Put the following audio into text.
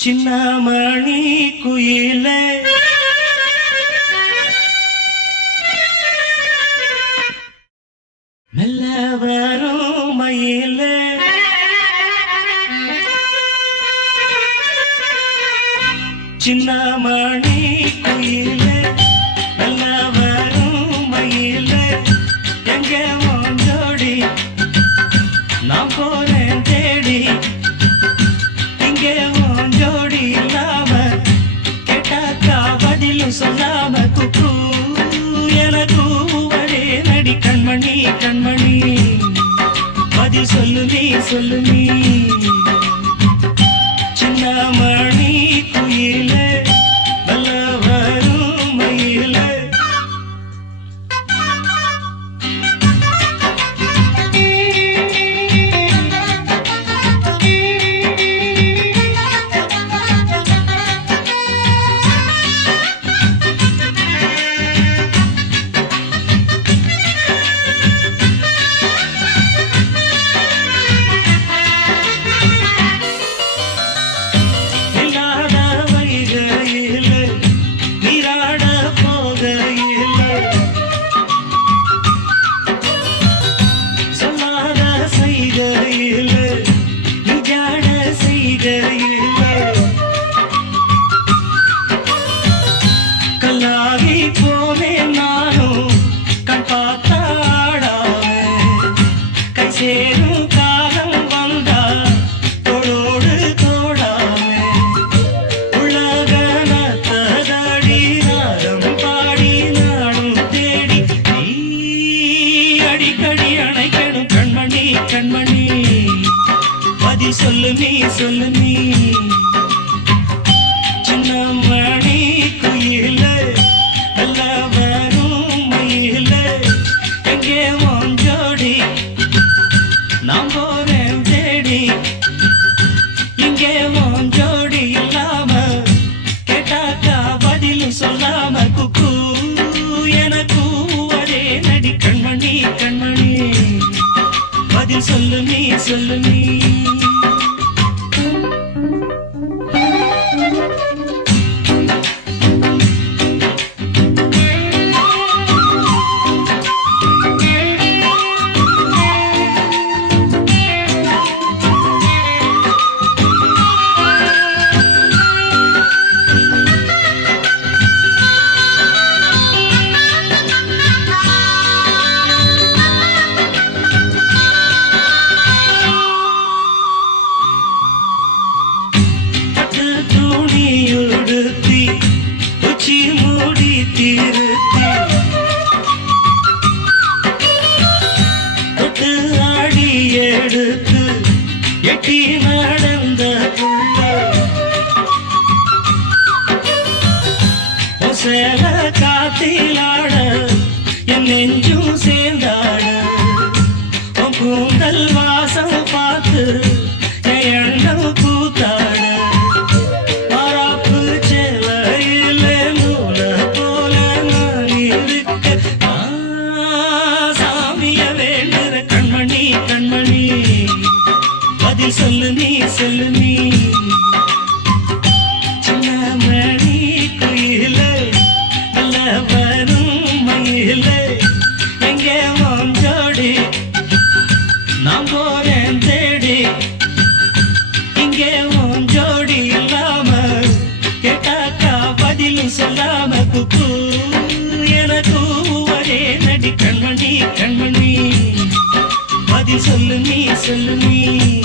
சின்னமணி குயில. மெல்ல வரும் மயில. சின்னமணி குயில மெல்ல வரும் மயில. எங்க சொல்லாம குக்கு எனக்கு ஒரே நடி கண்மணி கண்மணி. பதில் சொல்லு நீ சொல்லு நீ. சின்ன சேரும் காலம் வந்தா தோளோடு தோடாமே. உலகனத்ததடி நாடம் பாடி நாடும் தேடி நீ அடிக்கடி அணைக்கணும் கண்மணி கண்மணி. பதி சொல்லு நீ சொல்லு நீ. நான் போறேன் தேடி. இங்கே உன் ஜோடி இல்லாம கேட்டாக்கா பதில் சொல்லாம குக்கு. எனக்கு ஒரே நடி கண்மணி கண்மணி. பதில் சொல்லு நீ சொல்லு நீ. சேர காத்திலாட என் நெஞ்சும் சேர்ந்தாட. உன் கூந்தல் வாசம் பார்த்து என் எண்ணம் கூத்தாட மாறாப்பு சேலையில நூல போல நான் இருக்க. சாமிய வேண்டுற கண்மணி கண்மணி. பதில் சொல்லு நீ சொல்லு கண்மணி கண்மணி. பதில் சொல்லு நீ சொல்லு நீ.